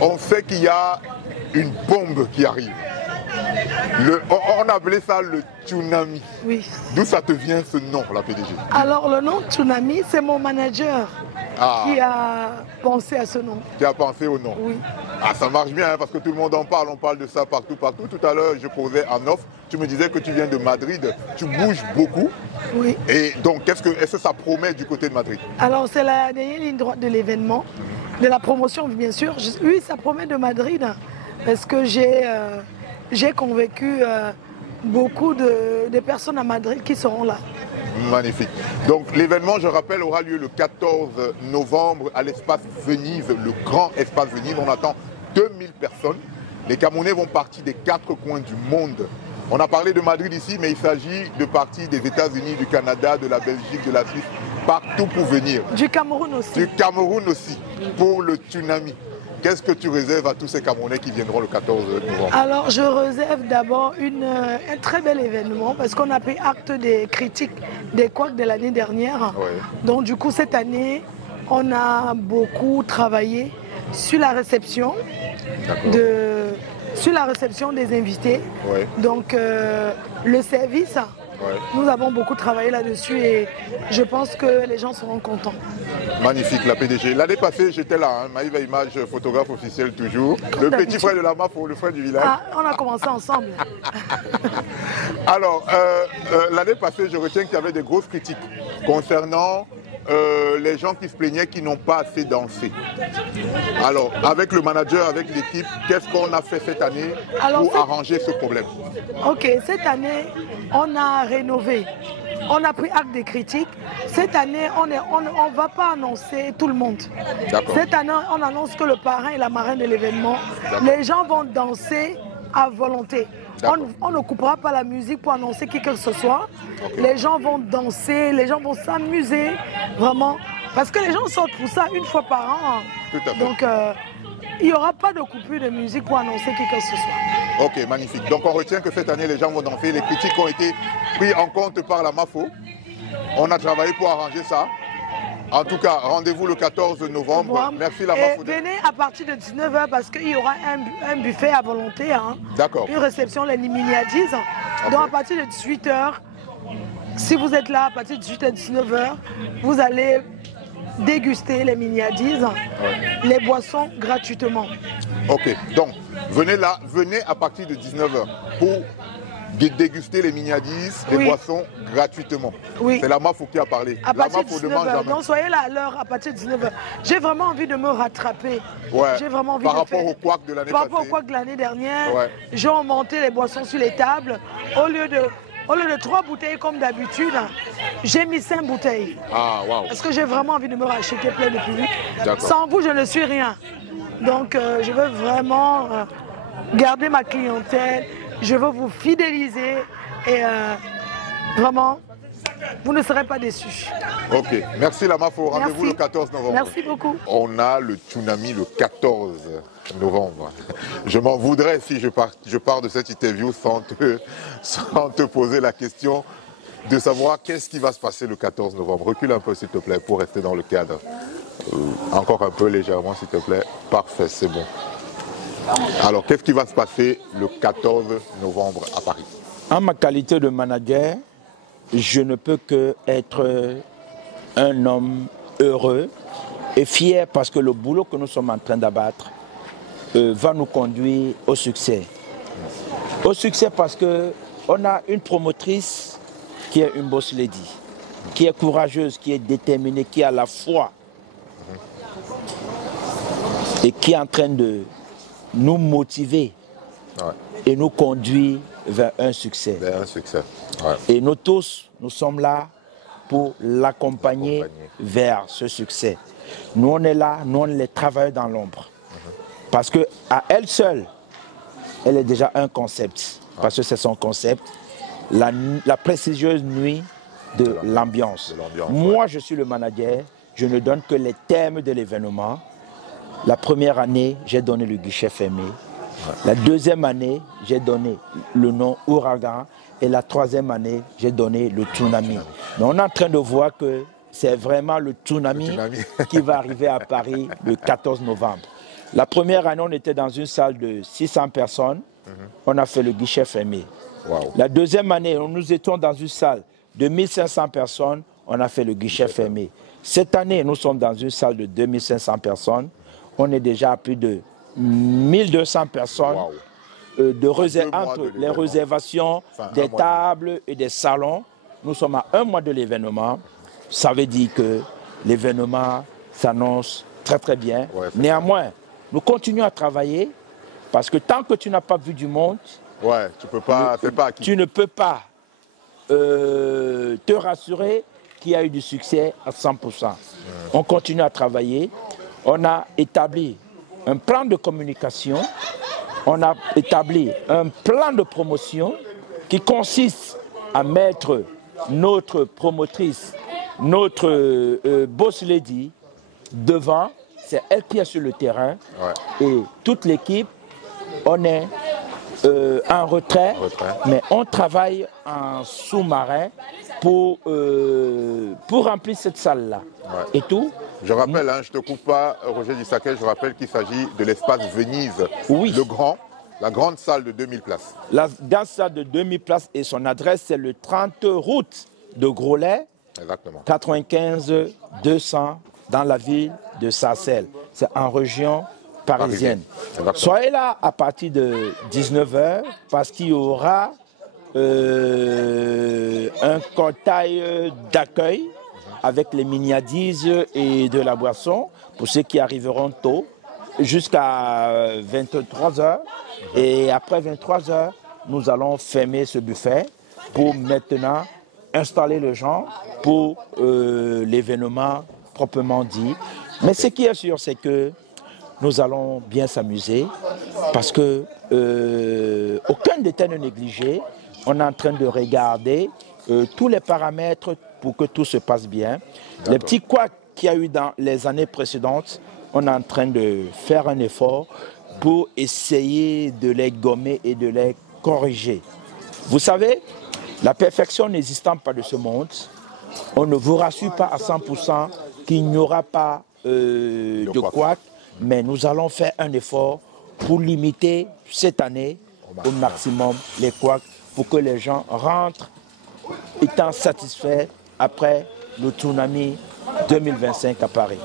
On sait qu'il y a une bombe qui arrive. On appelait ça le tsunami. Oui. D'où ça te vient ce nom, la PDG? Alors le nom tsunami, c'est mon manager qui a pensé à ce nom. Qui a pensé au nom? Oui. Ah, ça marche bien, hein, parce que tout le monde en parle, on parle de ça partout, partout. Tout à l'heure, je posais en off, tu me disais que tu viens de Madrid, tu bouges beaucoup. Oui. Et donc, est-ce que ça promet du côté de Madrid? Alors c'est la dernière ligne droite de l'événement, de la promotion bien sûr. Oui, ça promet de Madrid, parce que j'ai convaincu beaucoup de personnes à Madrid qui seront là. Magnifique. Donc l'événement, je rappelle, aura lieu le 14 novembre à l'espace Venise, le grand espace Venise. On attend 2000 personnes. Les Camerounais vont partir des 4 coins du monde. On a parlé de Madrid ici, mais il s'agit de partir des États-Unis, du Canada, de la Belgique, de la Suisse, partout pour venir. Du Cameroun aussi. Du Cameroun aussi, pour le tsunami. Qu'est-ce que tu réserves à tous ces Camerounais qui viendront le 14 novembre? Alors, je réserve d'abord un très bel événement parce qu'on a pris acte des critiques des couacs de l'année dernière. Ouais. Donc, du coup, cette année, on a beaucoup travaillé sur la réception des invités. Ouais. Donc, le service, Ouais. nous avons beaucoup travaillé là-dessus et je pense que les gens seront contents. Magnifique, la PDG. L'année passée, j'étais là, hein, Maïva Image, photographe officiel toujours. Le petit frère de la MAFO, le frère du village. Ah, on a commencé ensemble. Alors, l'année passée, je retiens qu'il y avait des grosses critiques concernant les gens qui se plaignaient qui n'ont pas assez dansé. Alors, avec le manager, avec l'équipe, qu'est-ce qu'on a fait cette année pour arranger ce problème? Ok, cette année, on a rénové. On a pris acte des critiques. Cette année, on ne va pas annoncer tout le monde. Cette année, on annonce que le parrain et la marraine de l'événement, les gens vont danser à volonté. On ne coupera pas la musique pour annoncer qui que ce soit. Okay. Les gens vont danser, les gens vont s'amuser, vraiment. Parce que les gens sortent pour ça une fois par an. Tout à fait. Donc, il n'y aura pas de coupure de musique pour annoncer qui que ce soit. Ok, magnifique. Donc, on retient que cette année, les gens vont danser. Les critiques ont été prises en compte par la MAFO. On a travaillé pour arranger ça. En tout cas, rendez-vous le 14 novembre. Merci la MAFO. Venez à partir de 19h parce qu'il y aura un buffet à volonté. Hein. D'accord. Une réception, les miniadises. Okay. Donc à partir de 18h, si vous êtes là, à partir de 18h, 19h, vous allez déguster les miniadises, les boissons gratuitement. Ok, donc venez là, venez à partir de 19h pour déguster les miniadises, les boissons gratuitement. Oui. C'est la MAFO qui a parlé. À partir de 19h, donc soyez là à l'heure à partir de 19h. J'ai vraiment envie de me rattraper. Ouais. J'ai vraiment envie par rapport au couac de l'année passée. Par rapport au couac de l'année dernière, j'ai monté les boissons sur les tables. Au lieu de 3 bouteilles comme d'habitude, j'ai mis 5 bouteilles. Ah, waouh. Parce que j'ai vraiment envie de me racheter plein de public. Sans vous, je ne suis rien. Donc, je veux vraiment garder ma clientèle. Je veux vous fidéliser et vraiment, vous ne serez pas déçus. Ok, merci la MAFO. Rendez-vous le 14 novembre. Merci beaucoup. On a le tsunami le 14 novembre. Je m'en voudrais si je pars de cette interview sans te poser la question de savoir qu'est-ce qui va se passer le 14 novembre. Recule un peu s'il te plaît pour rester dans le cadre. Encore un peu légèrement s'il te plaît. Parfait, c'est bon. Alors, qu'est-ce qui va se passer le 14 novembre à Paris? En ma qualité de manager, je ne peux qu'être un homme heureux et fier parce que le boulot que nous sommes en train d'abattre va nous conduire au succès. Au succès parce qu'on a une promotrice qui est une boss lady, qui est courageuse, qui est déterminée, qui a la foi et qui est en train de nous motiver et nous conduire vers un succès. Vers un succès. Et nous tous, nous sommes là pour l'accompagner vers ce succès. Nous, on est là, nous, on les travaille dans l'ombre. Parce qu'à elle seule, elle est déjà un concept. Parce que c'est son concept, la prestigieuse nuit de l'ambiance. Moi, je suis le manager, je ne donne que les thèmes de l'événement. La première année, j'ai donné le guichet fermé. La deuxième année, j'ai donné le nom Ouragan. Et la troisième année, j'ai donné le tsunami. Mais on est en train de voir que c'est vraiment le tsunami qui va arriver à Paris le 14 novembre. La première année, on était dans une salle de 600 personnes. On a fait le guichet fermé. Wow. La deuxième année, nous étions dans une salle de 1500 personnes. On a fait le guichet fermé. Cette année, nous sommes dans une salle de 2500 personnes. On est déjà à plus de 1200 personnes. Wow. Entre les réservations des tables et des salons. Nous sommes à 1 mois de l'événement. Ça veut dire que l'événement s'annonce très très bien. Ouais, néanmoins, nous continuons à travailler parce que tant que tu n'as pas vu du monde, ouais, tu peux pas, tu ne peux pas te rassurer qu'il y a eu du succès à 100%. On continue à travailler. On a établi un plan de communication. On a établi un plan de promotion qui consiste à mettre notre promotrice, notre boss lady devant. C'est elle qui est sur le terrain. Ouais. Et toute l'équipe, on est en retrait, mais on travaille en sous-marin pour remplir cette salle-là. Ouais. Et tout. Je rappelle, je ne te coupe pas, Roger Dissaquet, je rappelle qu'il s'agit de l'espace Venise, oui. La grande salle de 2000 places. La grande salle de 2000 places et son adresse, c'est le 30 route de Groslay, 95 200 dans la ville de Sarcelles. C'est en région parisienne. Soyez là à partir de 19h parce qu'il y aura un cortège d'accueil avec les miniadises et de la boisson pour ceux qui arriveront tôt jusqu'à 23h. Et après 23h, nous allons fermer ce buffet pour maintenant installer les gens pour l'événement proprement dit. Mais ce qui est sûr, c'est que nous allons bien s'amuser parce que aucun détail n'est négligé. On est en train de regarder tous les paramètres pour que tout se passe bien. Les petits couacs qu'il y a eu dans les années précédentes, on est en train de faire un effort pour essayer de les gommer et de les corriger. Vous savez, la perfection n'existant pas de ce monde, on ne vous rassure pas à 100% qu'il n'y aura pas de couacs, mais nous allons faire un effort pour limiter cette année au maximum les couacs pour que les gens rentrent étant satisfaits après le tsunami 2025 à Paris.